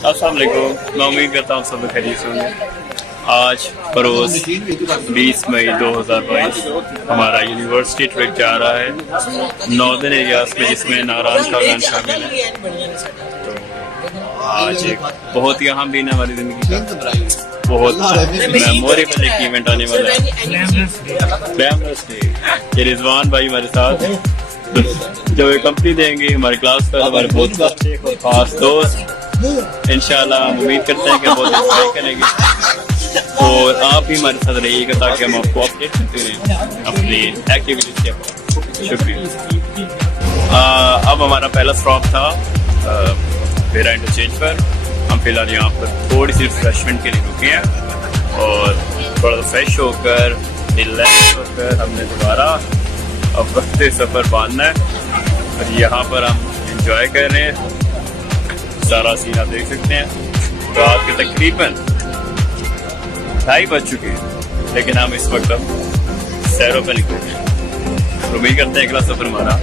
अस्सलाम वालेकुम। मैं उम्मीद करता हूँ सब खैरियत से होंगे। आज बरोज़ 20 मई 2022 हमारा यूनिवर्सिटी ट्रिप जा रहा है नॉर्दर्न एरियाज में, जिसमें नारायण का गान शामिल है। तो आज एक बहुत ही अहम दिन है हमारी ज़िंदगी का, बहुत मेमोरेबल एक इवेंट आने वाला है, ग्लैमरस डे। ये रिजवान भाई हमारे साथ जो एक कंपनी देंगे, हमारे क्लास का हमारे बहुत अच्छे और खास दोस्त। इंशाल्लाह हम उम्मीद करते हैं कि बहुत इंजॉय करेंगे और आप भी हमारे साथ रहिएगा ताकि हम आपको अपडेट करते रहें अपनी एक्टिविटीज के बारे। शुक्रिया। अब हमारा पहला स्टॉप था वेरा इंटरचेंज पर। हम फिलहाल यहाँ पर थोड़ी सी रिफ्रेशमेंट के लिए रुके हैं और थोड़ा सा फ्रेश होकर रिलैक्स होकर हमने दोबारा अब बढ़ते सफ़र बांधना है। और यहाँ पर हम इंजॉय कर रहे हैं, सारा सीन आप देख सकते हैं। रात के तकरीबन 2:30 बज चुके हैं, लेकिन हम इस वक्त सैरों पर निकल गए। उम्मीद करते हैं अगला सफ़र हमारा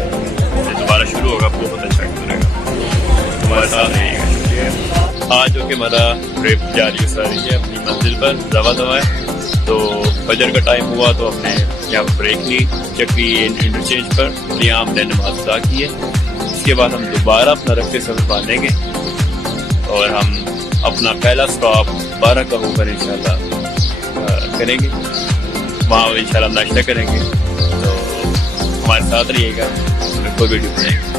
दोबारा शुरू होगा, बहुत अच्छा करेगा। हमारे साथ रहिएगा। शुक्रिया। आज जो कि हमारा ट्रिप जारी हो रही है अपनी मंजिल पर दवा दवा है। तो फजर का टाइम हुआ तो हमने यहाँ पर ब्रेक ली चक्री इंटरचेंज पर, यहाँ हमने नमाज अदा की है। इसके बाद हम दोबारा अपना रखते सफ़र बांधेंगे और हम अपना पहला स्टॉप 12 का होकर इंशाल्लाह करेंगे। वहाँ इंशाल्लाह नाश्ता करेंगे। तो हमारे साथ रहिएगा, कोई वीडियो बनाएंगे।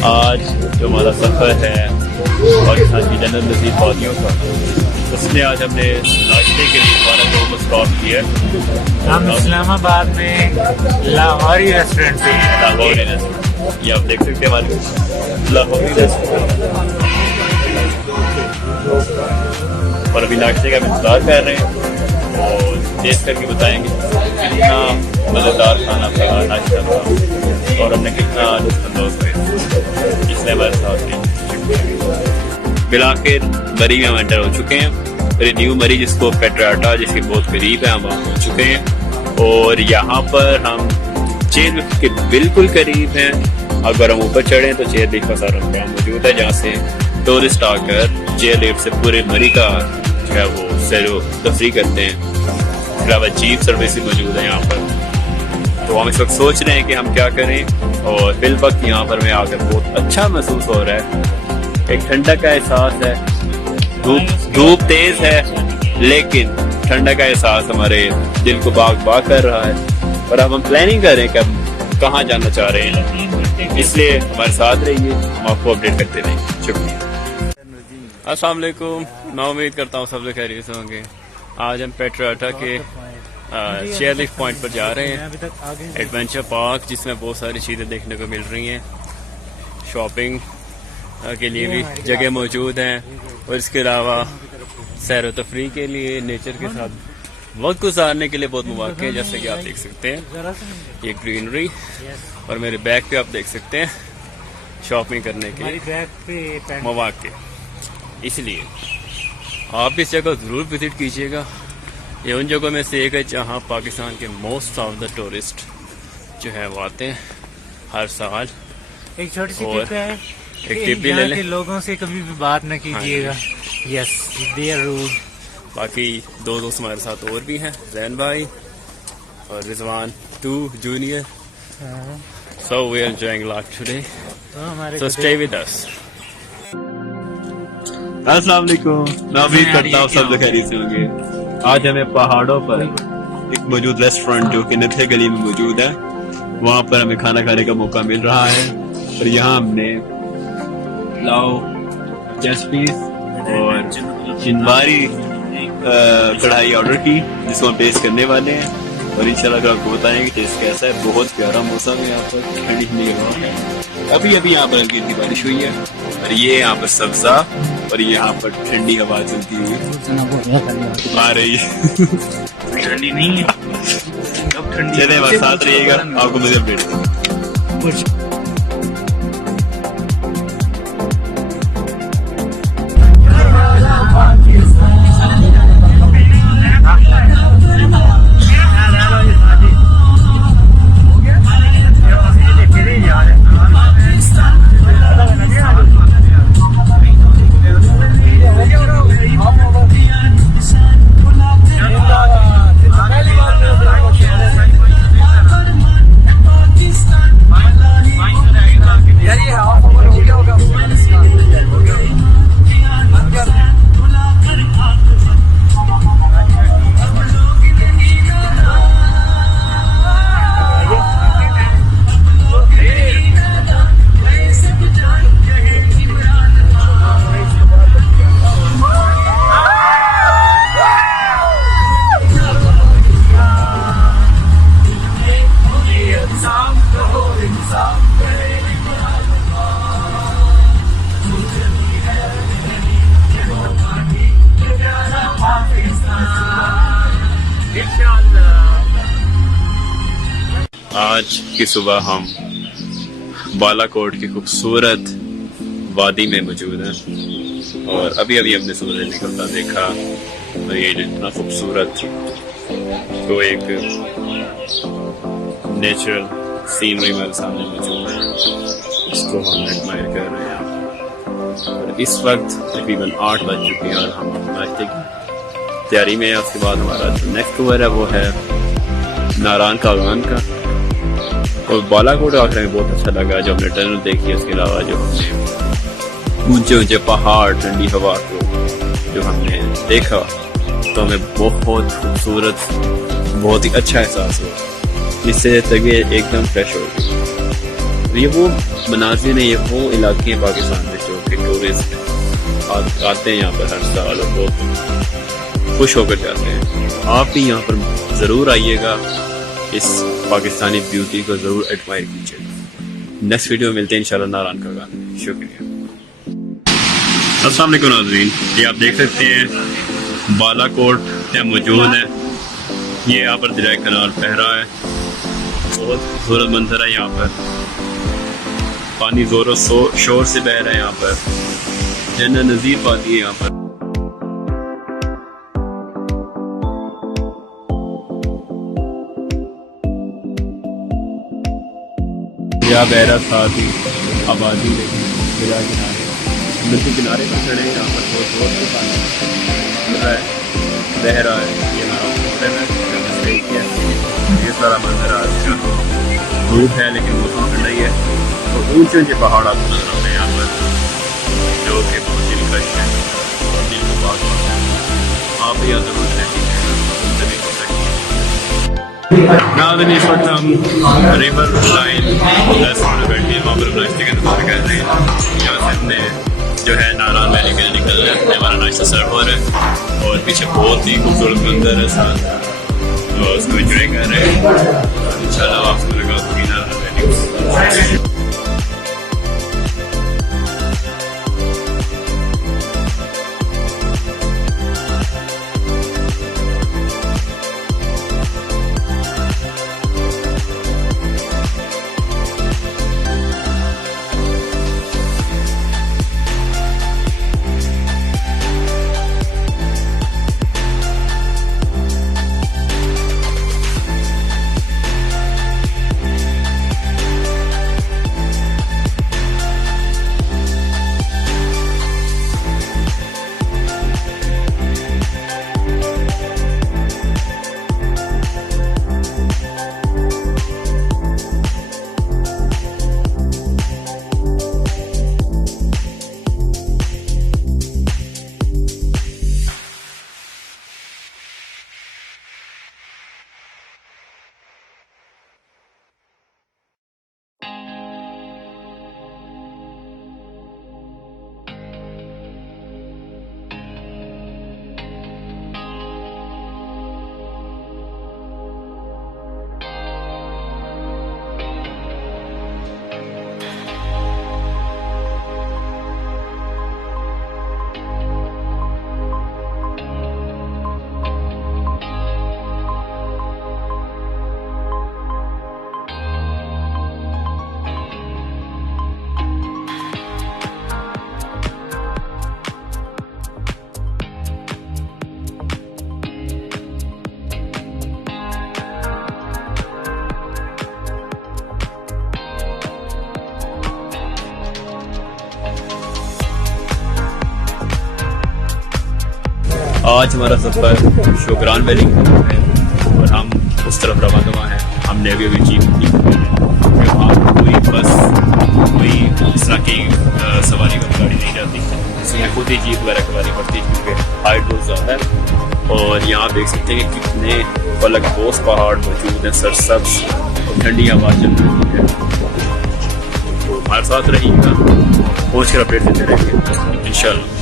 आज जो हमारा सफ़र है पाकिस्तान की जन्नत नज़ीर वादियों का, उसमें आज हमने नाश्ते के लिए हमारा को स्टॉप किया। हम इस्लामाबाद में लाहौरी रेस्टोरेंट पे हैं। लाहौरी रेस्टोरेंट, ये आप देख सकते हैं हमारे लाहौरी रेस्टोरेंट। और अभी नाश्ते का इंतजार कर रहे हैं और टेस्ट करके बताएंगे कितना मज़ेदार खाना था, नाश्ता था और हमने कितना लुत्फ़अंदोज़ हुए इसलिए हमारे साथ नहीं। बिलाखिर मरी में हम एंटर हो चुके हैं। फिर न्यू मरी जिसको पेट्राटा जिसके बहुत करीब है, हम पहुँच चुके हैं और यहाँ पर हम चेयर लिफ्ट के बिल्कुल करीब हैं। अगर हम ऊपर चढ़ें तो चेयर लिफ्ट का सारा काम मौजूद है, जहाँ से टूरिस्ट आकर चेयर लिफ्ट से पूरे मरी का जो है वो सैरो तफरी करते हैं। फिर चीफ सर्विस मौजूद है यहाँ पर। तो हम इस वक्त सोच रहे हैं कि हम क्या करें और फिल वक्त यहाँ पर मैं आकर बहुत अच्छा महसूस हो रहा है। एक ठंडक का एहसास है, धूप तेज है लेकिन ठंडक का एहसास हमारे दिल को बाग बाग कर रहा है। और अब हम प्लानिंग कर रहे हैं कि हम कहाँ जाना चाह रहे हैं, इसलिए हमारे साथ रहिए, हम आपको अपडेट करते रहेंगे। शुक्रिया। अस्सलाम वालेकुम। मैं उम्मीद करता हूँ सब लोग खैरियत से होंगे। आज हम पेट्राटा के चेयर लिफ्ट पॉइंट पर जा रहे हैं, एडवेंचर पार्क, जिसमें बहुत सारी चीज़ें देखने को मिल रही हैं। शॉपिंग के लिए भी जगह मौजूद हैं और इसके अलावा सैर व तफरी के लिए, नेचर के साथ वक्त गुजारने के लिए बहुत मौके हैं। जैसे कि आप देख सकते हैं ये ग्रीनरी और मेरे बैग पे आप देख सकते हैं शॉपिंग करने के लिए मौके। इसलिए आप इस जगह ज़रूर विजिट कीजिएगा। ये उन जगहों में से एक है जहाँ पाकिस्तान के मोस्ट ऑफ द टूरिस्ट जो है वो आते हैं हर साल। एक छोटी सी टिप है, एक टिप भी ले लें, लोगों से कभी भी बात न कीजिएगा। Yes, they are rude. बाकी दो दोस्त हमारे साथ और भी हैं, जैन भाई और Rizwan 2 junior. So we are enjoying lot today, so stay with us. अस्सलाम वालेकुम। मैं उम्मीद करता हूँ सब लोग खैरियत से होंगे। आज हमें पहाड़ों पर एक मौजूद रेस्टोरेंट जो कि नथे गली में मौजूद है, वहाँ पर हमें खाना खाने का मौका मिल रहा है। और यहाँ हमने पुलाव, जैस्पीस और चिनबारी कढ़ाई ऑर्डर की जिसको हम टेस्ट करने वाले हैं और इंशाल्लाह फिर आपको बताएंगे कि टेस्ट कैसा है। बहुत प्यारा मौसम है यहाँ पर, ठंडी ठंडी हवा है। अभी अभी यहाँ पर हल्की हल्की बारिश हुई है और ये यहाँ पर सब्जा और ये यहाँ पर ठंडी हवा चलती हुई आ रही है। ठंडी नहीं है अब ठंडी चले हमारे साथ रहिएगा, आपको मुझे अपडेट देंगे। आज की सुबह हम बालाकोट की खूबसूरत वादी में मौजूद हैं और अभी अभी हमने सूरज निकलता देखा और ये इतना खूबसूरत तो एक नेचुरल सीनरी मेरे सामने मौजूद है, इसको हम एडमायर कर रहे हैं। और इस वक्त तकरीबन 8 बज चुके हैं और हम नाश्ते की तैयारी में हैं। उसके बाद हमारा जो नेक्स्ट टूर है वो है नारायण कागवान का। और बालाकोट आखिर में बहुत अच्छा लगा जो हमने टनल देखी, उसके अलावा जो हमने ऊंचे ऊंचे पहाड़, ठंडी हवा को जो हमने देखा तो हमें बहुत खूबसूरत, बहुत ही अच्छा एहसास हुआ, जिससे तबीयत एकदम फ्रेश हो गई। ये वो मनाजिर है, ये वो इलाके हैं पाकिस्तान में जो कि टूरिस्ट आते हैं यहाँ पर हर साल और बहुत खुश होकर जाते हैं। आप भी यहाँ पर ज़रूर आइएगा, इस पाकिस्तानी ब्यूटी को जरूर एडमायर कीजिए। नेक्स्ट वीडियो में मिलते हैं इंशाल्लाह नारायण का गाना। शुक्रिया। अस्सलाम वालेकुम नाज़रीन, ये आप देख सकते हैं बालाकोट में मौजूद है। ये यहाँ पर दरिया कनाल बह रहा है, बहुत खूबसूरत मंजर है यहाँ पर। पानी जोरों शोर से बह रहा है यहाँ पर, जन्नत नज़ीर वादी है यहाँ पर। या बहरा साथ ही आबादी दरिया किनारे, नदी किनारे पर खड़े हैं। यहाँ पर बहुत जोर से पानी बह रहा है। ये हमारा होटल है, ये सारा मंजर आज का धूप है लेकिन मौसम ठंडा ही है। तो ऊंचे ऊंचे पहाड़ आपको नजर आते हैं यहाँ पर जो कि बहुत दिलकश है और दिल को बात होता है। आप यहाँ जरूर देखिए हो सकती है। नाज़रीन, इस वक्त हम रिवर लाइन वहाँ पर नाश्ते का इंतजार कर रहे हैं। यहाँ से हमने जो है नारायण वैली के लिए निकल रहे हैं, हमारा नाश्ता सर्व हो रहा है और पीछे बहुत ही खूबसूरत मंजर है साथ, तो उसको एंजॉय कर रहे हैं। इंशाल्लाह आपको लगा होगी नारायण वैली। आज हमारा सफ़र शोकरान वैली की तरफ है और हम उस तरफ रवाना हैं। हमने अभी जीप की वहाँ कोई बस कोई इस तरह की सवारी वाली गाड़ी नहीं जाती, इसलिए खुद ही जीप वगैरह करवानी पड़ती है क्योंकि हाइट बहुत ज़्यादा है। और यहाँ देख सकते हैं कि कितने फलक बोस पहाड़ मौजूद हैं, सरसब्ज और ठंडी हवा चल रही है। तो हमारे साथ रहिएगा, पहुँच कर अपडेट देते रहेंगे इंशाल्लाह।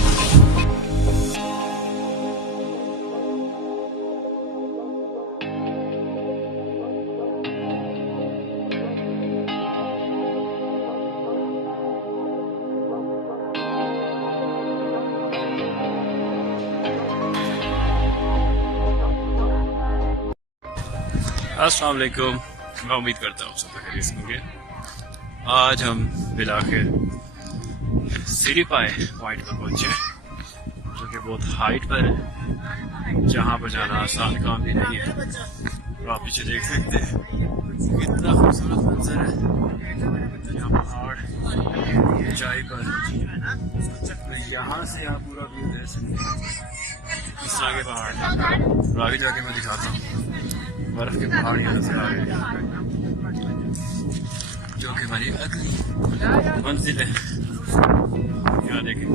अस्सलाम वालेकुम, मैं उम्मीद करता हूँ सब खैरियत से होंगे। आज हम बिलाखिर सीढ़ी पाए पॉइंट पर पहुँचे जो कि बहुत हाइट पर है, जहाँ पर जाना आसान काम भी नहीं है। तो आप पीछे देख सकते हैं कितना खूबसूरत मंजर है, यहाँ पहाड़ ऊंचाई पर, तो यहाँ से आप पूरा व्यू दे सकते हैं इस तरह के पहाड़। और आगे जाके मैं दिखाता हूँ बर्फ के पहाड़ यहाँ से आ रहे हैं जो कि हमारी अगली मंजिल है। यहाँ देखें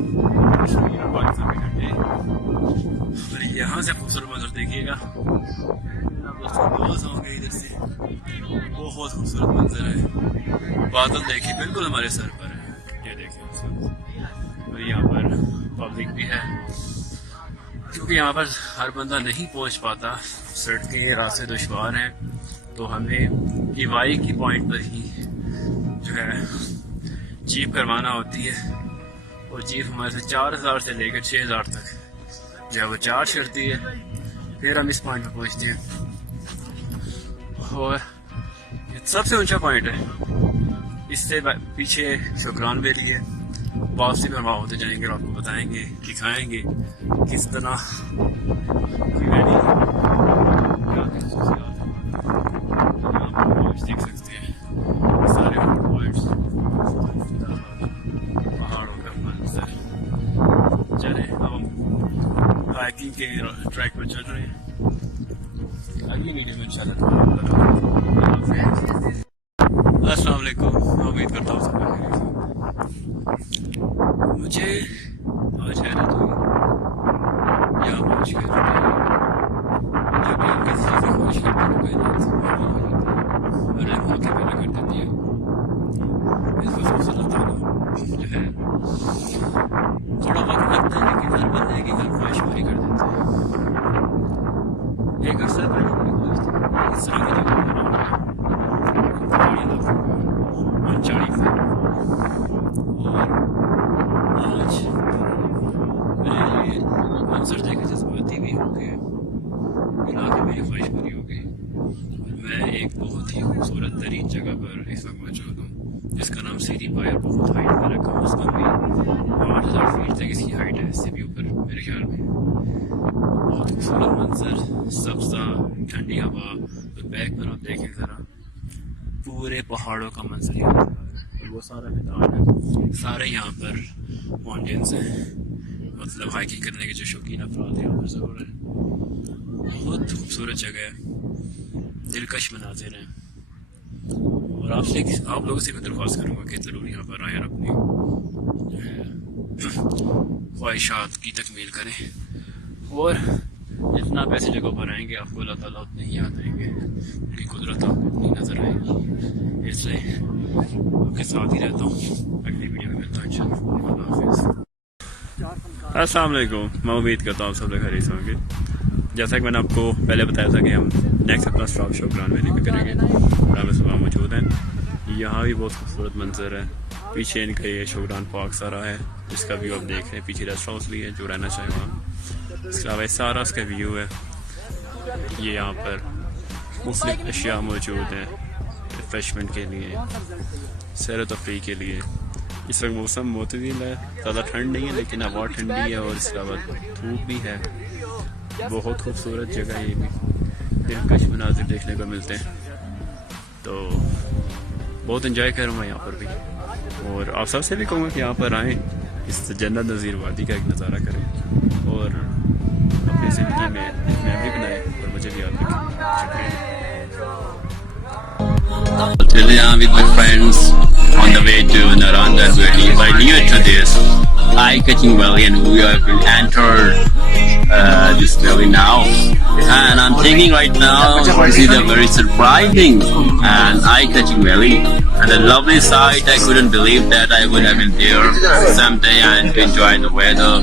और यहाँ से खूबसूरत मंजर देखिएगा, होंगे इधर से, बहुत खूबसूरत मंजर है। बादल देखिए बिल्कुल हमारे सर पर है, ये देखिए। और यहाँ पर पब्लिक भी है क्योंकि यहाँ पर हर बंदा नहीं पहुँच पाता, सड़कें रास्ते दुश्वार हैं, तो हमें ईवाई की पॉइंट पर ही जो है जीप करवाना होती है। और जीप हमारे से 4000 से लेकर 6000 तक जो है वो चार्ज करती है, फिर हम इस पॉइंट पर पहुँचते हैं। और ये सबसे ऊंचा पॉइंट है, इससे पीछे शोकरान वैली है। वापसी पर वहाँ होते जाएंगे और आपको बताएंगे, दिखाएंगे किस तरह की वैली देख सकते हैं, सारे पॉइंट्स, पहाड़ों का मंजर। चले अब हम हाइकिंग के ट्रैक पर चल रहे हैं, अगली वीडियो में इंशाल्लाह। अस्सलाम वालेकुम, मैं उम्मीद करता हूँ सब खैरियत से। मुझे आज हैरत हुई यहाँ पहुँच कर, जब भी हम किसी चीज़ से ख्वाहिश करते हैं होते पैदा कर देती है। इस खूबसूरत जो है थोड़ा वक्त लगता है लेकिन हर बंदे की हर ख्वाहिश पूरी कर देते हैं। एक अरसा पहले मेरी ख्वाहिश थी इस तरह की चाड़ी से, और आज मेरे लिए मंजर देखे जज्बाती भी हो गए, इलाके मेरी ख्वाहिश पूरी हो गई। मैं एक बहुत ही खूबसूरत तरीन जगह पर इस वक्त मौजूद हूँ जिसका नाम सीढ़ी पाया। बहुत हाइट पर रखा हूँ, उसका भी 8000 फीट तक इसकी हाइट है, इससे भी ऊपर मेरे ख्याल में। बहुत खूबसूरत मंजर, सब्जा ठंडी हवा, और बैक पर आप देखें ज़रा पूरे पहाड़ों का मंजर यहाँ पर, वो सारा मैदान है, सारे यहाँ पर माउंटेन्स हैं। मतलब हाइकिंग करने के जो शौकीन अफराद यहाँ पर ज़रूर हैं। बहुत खूबसूरत जगह है, दिलकश मनाजिर हैं। और आप लोगों से मैं दरख्वास्त करूँगा कि ज़रूर यहाँ पर आए और अपनी ख्वाहिशात की तकमील करें। और जितना पैसे जगह पर आएंगे आपको अल्लाह ताला उतने ही याद आएंगे, उनकी कुदरत आपको उतनी नज़र आएगी। इसलिए आपके साथ ही रहता हूँ, अगली वीडियो में मिलता हूँ इंशाल्लाह। अल्लाह हाफ़िज़। अस्सलाम वालेकुम, मैं उम्मीद करता हूँ सब लोग खैरियत से होंगे। जैसा कि मैंने आपको पहले बताया था कि हम नेक्स्ट अपना स्टॉप शोकरान वैली में करेंगे और हम इस वक्त मौजूद हैं। यहाँ भी बहुत खूबसूरत मंजर है, पीछे इनका ये शोकरान पार्क सारा है जिसका व्यू आप देख रहे हैं, पीछे रेस्ट हाउस भी है जो रहना चाहे वहाँ। इसके अलावा सारा उसका व्यू है। ये यहाँ पर मुख्तलिफ अशिया मौजूद हैं रिफ्रेशमेंट के लिए, सैर तफरीह के लिए। इस वक्त मौसम मुतदिल है, ज़्यादा ठंड नहीं है लेकिन हवा ठंडी है और इसके अलावा धूप भी है। बहुत खूबसूरत जगह है, ये भी दिलकश मनाजिर देखने को मिलते हैं, तो बहुत इंजॉय करूँगा यहाँ पर भी। और आप सबसे भी कहूँगा कि यहाँ पर आएँ, इस जन्नत नज़ीर वादी का एक नज़ारा करें और अपनी ज़िंदगी में मेमोरी बनाए और मुझे भी याद रखें। Today I'm with my friends on the way to Naranda Valley. We're near to this eye-catching valley and we have been entered this valley now. And I'm thinking right now this is a very surprising and eye-catching valley. And a lovely sight. I couldn't believe that I would have been there someday and to enjoy the weather.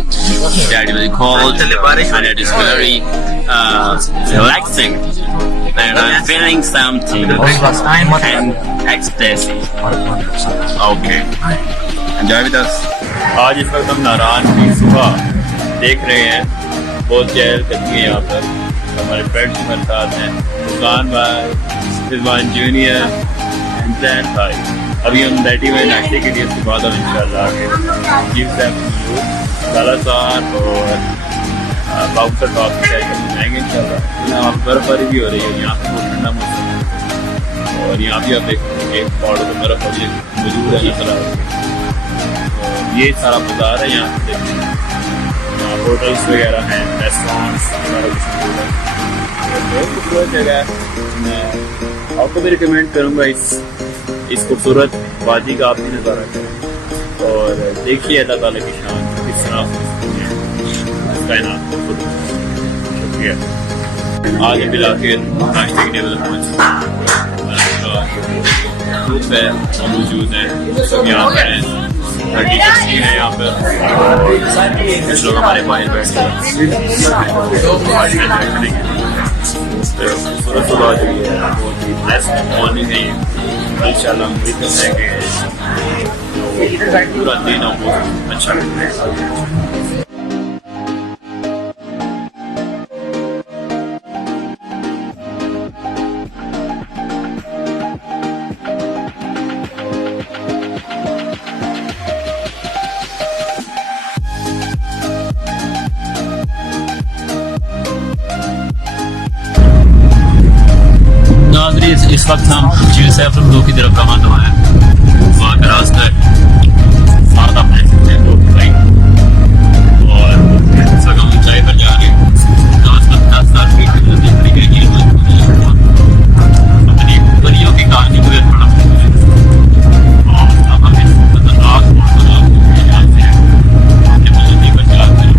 That is very cold and it is very relaxing. And I'm feeling something and ecstasy. Okay. Enjoy with us. आज इस वक्त हम नारायण की सुबह देख रहे हैं। बहुत चहल कदमी है यहाँ पर। हमारे फ्रेंड्स हमारे साथ हैं, रिजवान भाई, रिजवान जूनियर एंड जैन भाई। अभी हम बैठी हुए नाश्ते के लिए, उसके बाद हम इंशाल्लाह जीव साहब सालासार और बाउसर टॉप से जाएंगे इंशाल्लाह। यहाँ बर्फबारी भी हो रही है, यहाँ पर बहुत ठंडा मौसम है और यहाँ भी आप देखेंगे पहाड़ों पर बर्फ अभी मौजूद है नजर आ रही है। ये सारा बाजार है यहाँ पे, यहाँ होटल्स वगैरह हैं, रेस्टोरेंट्स वगैरह कुछ मौजूद है। बहुत खूबसूरत जगह है। मैं आपको भी रिकमेंड करूँगा इस खूबसूरत वादी का आप भी नज़ारा करें और देखिए अल्लाह ताला की शान किस तरह कायनात को खुद। शुक्रिया। आज हम मिला के नाश्ते के टेबल पहुँच मौजूद हैं, सब यहाँ पर हैं। टीचर्स भी हैं यहाँ पर, कुछ लोग हमारे बाहर बैठे हैं। सुबह सुबह जो ये बहुत ही बेस्ट मॉर्निंग है ये। इंशाल्लाह हम उम्मीद करते हैं कि पूरा दिन आपको अच्छा लगता है। इस वक्त हम जीव सैफुल की तरफ रवाना हुए हैं। वहाँ का रास्ता है सादा और इस वक्त हम ऊंचाई पर जा रहे हैं। अपनी परियों की कहानी को पढ़ा और अब हम इस खतरनाक अपने मंजिल पर जा रहे हैं।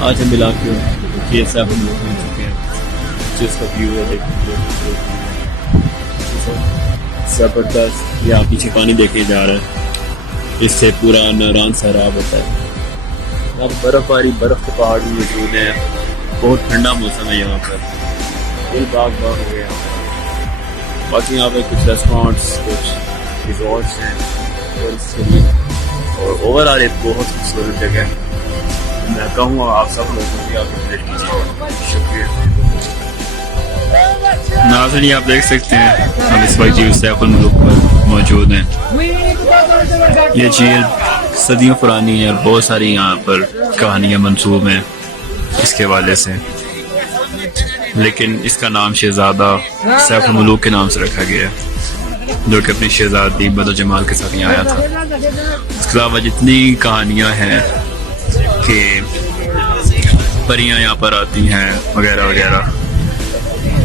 आज हम मिला के ये सब हम लोग मिल चुके हैं। जिसका व्यू है देखिए जबरदस्त। यहाँ पीछे पानी देखे जा रहा है, इससे पूरा नारायण सैराब होता है। यहाँ बर्फबारी, बर्फ के पहाड़ भी मौजूद है। बहुत ठंडा मौसम है यहाँ पर, दिल बाग बाग हो गया। बाकी यहाँ पर कुछ रेस्टोरेंट्स, कुछ रिजॉर्ट्स हैं और इसके लिए और ओवरऑल एक बहुत खूबसूरत जगह है। मैं कहूँगा आप सब लोगों की आप विजिट कीजिएगा। शुक्रिया। नाज़रीन आप देख सकते हैं हम इस वक्त जीव सैफुल मुल्क पर मौजूद हैं। ये झील सदियों पुरानी है और बहुत सारी यहाँ पर कहानियाँ मंसूब हैं इसके हवाले से, लेकिन इसका नाम शहजादा सैफुल मुल्क के नाम से रखा गया है, जो कि अपनी शहजादी बदर जमाल के साथ यहाँ आया था। इसके अलावा जितनी कहानियाँ हैं कि परियां यहाँ पर आती हैं वगैरह वगैरह,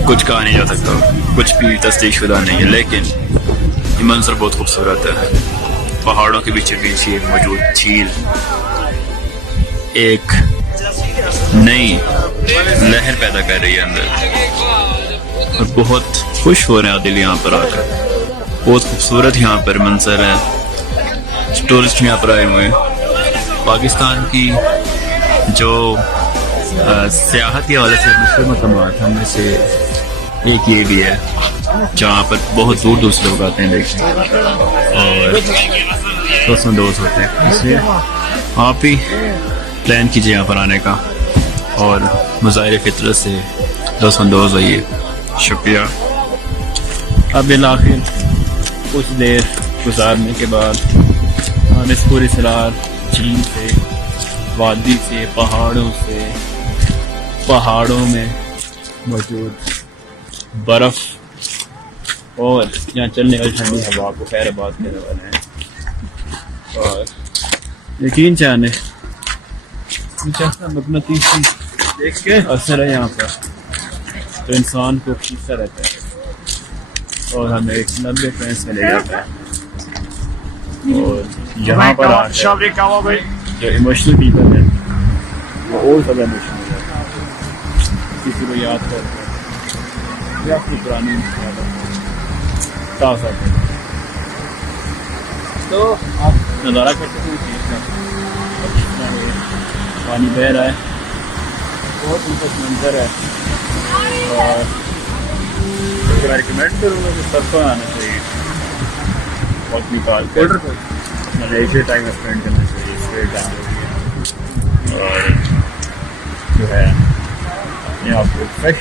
कुछ कहा नहीं जा सकता, कुछ भी तस्दीकशुदा नहीं है, लेकिन ये मंजर बहुत खूबसूरत है। पहाड़ों के बीच बीच ये मौजूद झील एक नई लहर पैदा कर रही है अंदर और बहुत खुश हो रहे हैं दिल यहाँ पर आकर। बहुत खूबसूरत यहाँ पर मंजर है। टूरिस्ट यहाँ पर आए हुए हैं। पाकिस्तान की जो सियाहत के हवाले से मुख्य मकामात हम में से एक ये भी है जहाँ पर बहुत दूर दूर से लोग आते हैं देखने और दोस्त होते हैं। इसलिए आप भी प्लान कीजिए यहाँ पर आने का और मुज़ाहिर फितरत से दोस्त आइए। शुक्रिया। अब आखिर कुछ देर गुजारने के बाद हम इस पूरी सरार झील से, वादी से, पहाड़ों में मौजूद बर्फ़ और यहाँ चलने वाली ठंडी हवा को खैराबाद करने वाले हैं। और यकीन जाने मकनतीसी देख के असर है यहाँ पर तो इंसान को खींचता रहता है और हमें 90 फ्रेंड्स में ले जाता है। और यहाँ पर आकर जो इमोशनल पीपल है वो और ज़्यादा इमोशनल हो जाता है। किसी को याद करते हैं या अपनी पुरानी ताज़ा करते हैं। तो आप नज़ारा करते हैं चीज़ का, पानी बह रहा है, बहुत दिलचस्प मंजर है। और मैं रिकमेंड करूँगा कि सबको आना चाहिए। वक्त निकाल कर मलेशिया टाइम स्पेंड करना चाहिए। स्पेयर टाइम और जो है अपने आप को फ्रेश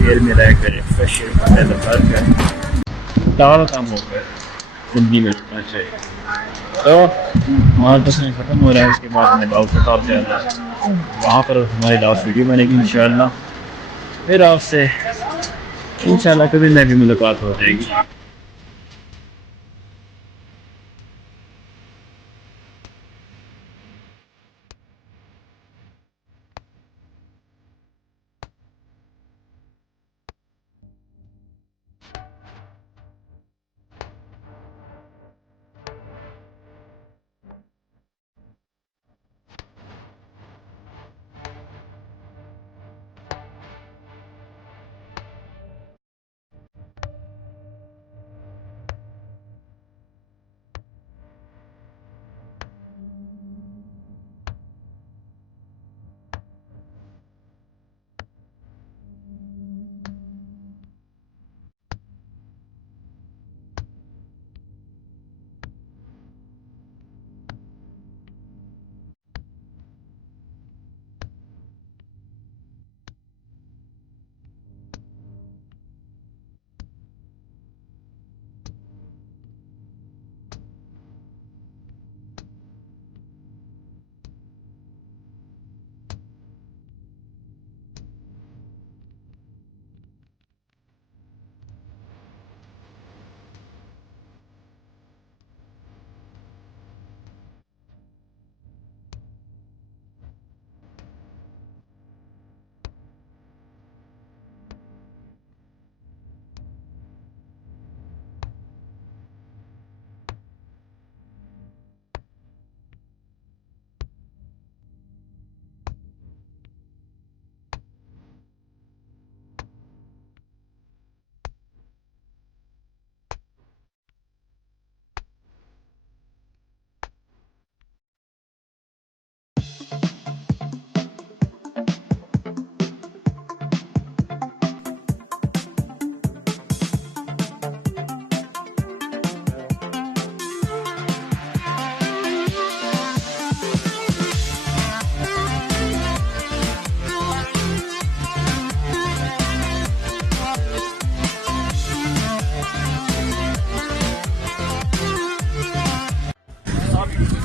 एयर में रह कर फ्रेश एयर का तजर्बा कर ताज़ा काम होकर ज़िंदगी में रुकना चाहिए। तो हमारा तस्वीर ख़त्म हो रहा है। उसके बाद हमें लाहौर खताब जाना है, वहाँ पर हमारी लास्ट वीडियो बनेगी इंशाअल्लाह। फिर आपसे इंशाअल्लाह कभी नई मुलाकात हो जाएगी।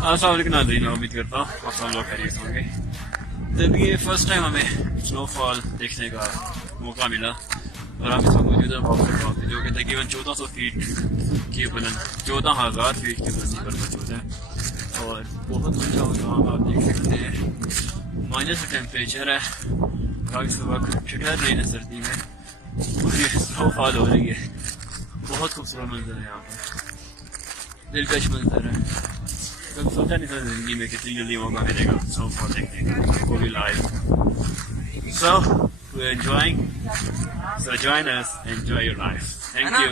अस्सलामुअलैकुम नाज़रीन, उम्मीद करता हूँ आप सब लोग खैरियत होंगे। ज़िंदगी में फर्स्ट टाइम हमें स्नोफॉल देखने का मौका मिला और हम इस वक्त मौजूद है वाटर टॉप पे, जो कि तकरीबन 1400 फीट की बुलंद 14,000 फीट की बुलंदी पर मौजूद है और बहुत ऊंचा मकाम आप देख सकते हैं। माइनस टेम्परेचर है और इस वक्त ठंड रही है सर्दी में और ये स्नोफॉल हो रही है। बहुत खूबसूरत मंजर है यहाँ पर, दिलकश मंजर है। कभी सोचा नहीं था जिंदगी में कितनी जल्दी मौका मिलेगा स्नोफॉल देखने को भी live. So we're enjoying, so join us, enjoy your life. Thank you.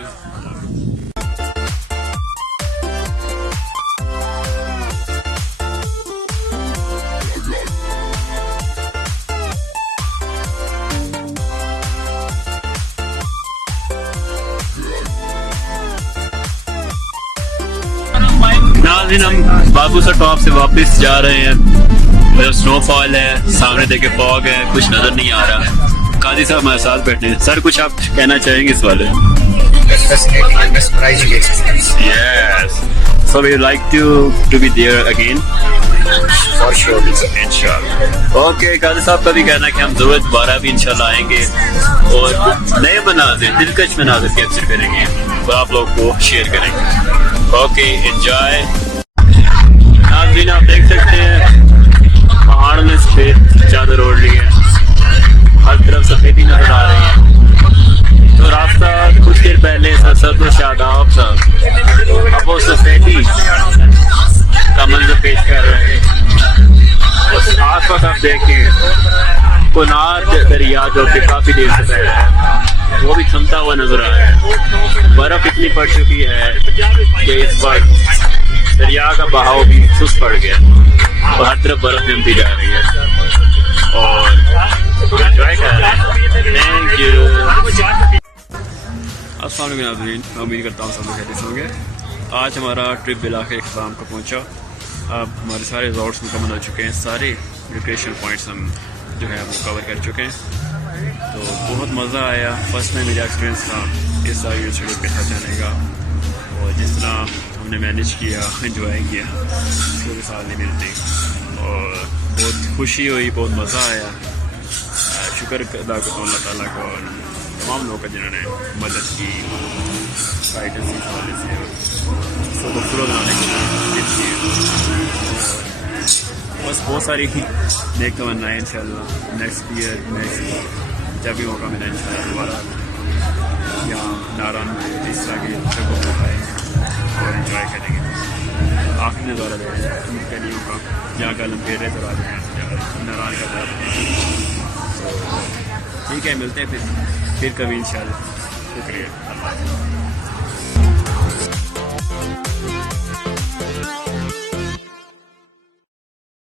नाज़रीन, हम बाबूसर टॉप से वापस जा रहे हैं। मतलब स्नोफॉल है, सामने देखे फॉग है, कुछ नजर नहीं आ रहा है। काजी साहब हमारे साथ बैठे हैं। सर कुछ आप कहना चाहेंगे इस वाले? Yes. So we would like to be there again. For sure. इंशाल्लाह। ओके काजी साहब का भी कहना है कि हम जरूर दोबारा भी इंशाल्लाह आएंगे और नए मनाजिर, दिलकश मनाजिर कैप्चर करेंगे और आप लोग को शेयर करेंगे। Okay enjoy. नाज़रीन आप देख सकते हैं पहाड़ में सफेद चादर ओढ़ ली है, हर तरफ सफेदी नजर आ रही है। तो रास्ता कुछ देर पहले सरसब्ज़ और शादाब था, अब वो सफेदी का मंजर पेश कर रहे हैं। और आस पास आप देखें कुनार दरिया जो कि काफी देर से बह रहा है वो भी थमता हुआ नजर आ रहा है। बर्फ इतनी पड़ चुकी है कि इस बार दरिया का बहाव भी सुस्त पड़ गया और हर तरफ बर्फ जमती जा रही है और एंजॉय कर रहे हैं। Thank you. अस्सलाम वालेकुम नाज़रीन, मैं उम्मीद करता हूँ सब लोग खैरियत से होंगे। आज हमारा ट्रिप बिलाखिर इख्तिताम को पहुँचा। अब हमारे सारे रिजॉर्ट्स मुकम्मल हो चुके हैं, सारे रिक्रिएशन पॉइंट्स हम जो है वो कवर कर चुके हैं। तो बहुत मज़ा आया। फर्स्ट टाइम मेरा एक्सपीरियंस था इस सारी यूनिवर्सिटी के साथ जाने का और जिस तरह हमने मैनेज किया, एंजॉय किया, उसको मिसाल नहीं मिलती और बहुत खुशी हुई, बहुत मज़ा आया। शुक्र अदा करता हूँ अल्लाह ताला का और तमाम लोगों का जिन्होंने मदद की गाइडेंस इस हवाले से उसको खूबसूरत बनाने की। बस बहुत सारी नेक तमन्नाएं इंशाल्लाह नेक्स्ट ईयर नेक्स्ट जब भी मौका मिला इंशाल्लाह दोबारा यहाँ नारायण में इस तरह की जगहों को खाएंगे और इन्जॉय करेंगे। आखिरी नज़ारा देखेंगे ईद गलियों का, जहाँ का लम्बेरे तो राज हैं, नारायण का दर। ठीक है, मिलते हैं फिर कभी इंशाल्लाह। शुक्रिया।